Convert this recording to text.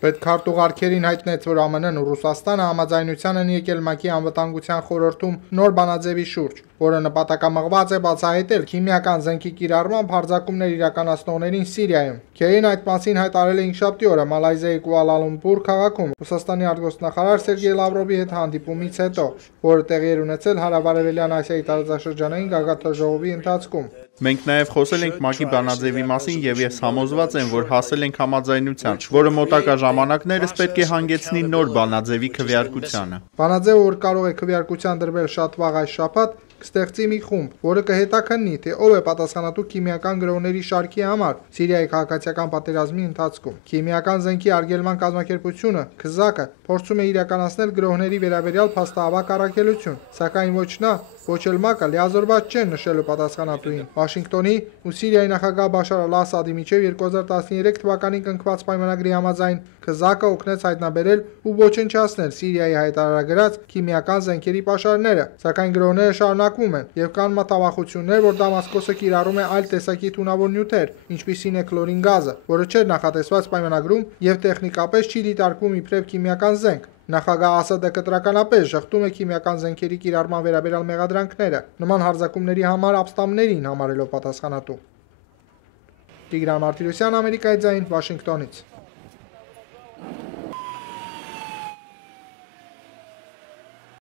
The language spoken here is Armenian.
Պետքարտուղարքերին հայտնեց, որ ԱՄՆ-ն ու Ռուսաստանը համաձայնության են եկել ՄԱԿ-ի անվտանգության խորհրդում նոր բանաձևի շուրջ, որը նպատակամղված է բացահայտել քիմիական զենքի կիրառմամբ հարձակումներ իրականացնողներին Սիրիայում։ Քերին այդ մասին հայտարարել է հինգշաբթի օրը Մալայզիայի Կուալալումպուր քաղաքում Ռուսաստանի արտգործնախարար Սերգեյ Լավրովի հետ հանդիպումից հետո, որը տեղի էր ունեցել Հարավարևելյան Ասիայի տարածաշրջանային գագաթնաժողովի ընթացքում։ Մենք նաև խոսել ենք ՄԱԿ-ի բանաձևի մասին և ես համոզված եմ, որ հասել ենք համաձայնության, որը մոտակա ժամանակներս պետք է հանգեցնի նոր բանաձևի քվեարկությանը։ Բանաձևը, որ կարող է քվեարկության դրվել շատ վաղ այս շաբաթ, կստեղծի մի խումբ, որը կհետաքննի, թե ով է պատասխանատու քիմիական գրոհների շարքի համար Սիրիայի քաղաքացիական պատերազմի ընթացքում։ Քիմիական զենքի արգելման կազմակերպությունը ՔԶԱԿ-ը փորձում է իրականացնել գրոհների վերաբերյալ փաստահավաք առաքելություն, սակայն ոչ նա, ոչ էլ ՄԱԿ-ը լիազորված չեն նշելու պատասխանատուին։ Վաշինգտոնի ու Սիրիայի նախագահ Բաշար Ալ-Ասադի միջև 2013 թվականին կնքված պայմանագրի համաձայն ՔԶԱԿ-ը օգնեց հայտնաբերել ու ոչնչացնել Սիրիայի հայտարարագրած քիմիական զենքերի պաշարները, սակայն գրոհները շարունակվում են եւ կան մտավախություններ, որ Դամասկոսը կիրառում է այլ տեսակի թունավոր նյութեր, ինչպիսին է քլորին գազը, որը չէր նախատեսված պայմանագրում եւ տեխնիկապես չի դիտարկվում իբրև քիմիական զենք։ Նախագահ Ասադը կտրականապես ժխտում է քիմիական զենքերի կիրառման վերաբերյալ մեղադրանքները, նման հարձակումների համար ապստամբներին համարելով պատասխանատու։ Տիգրան Մարտիրոսյան, Ամերիկայի ձայն, Վաշինգտոնից։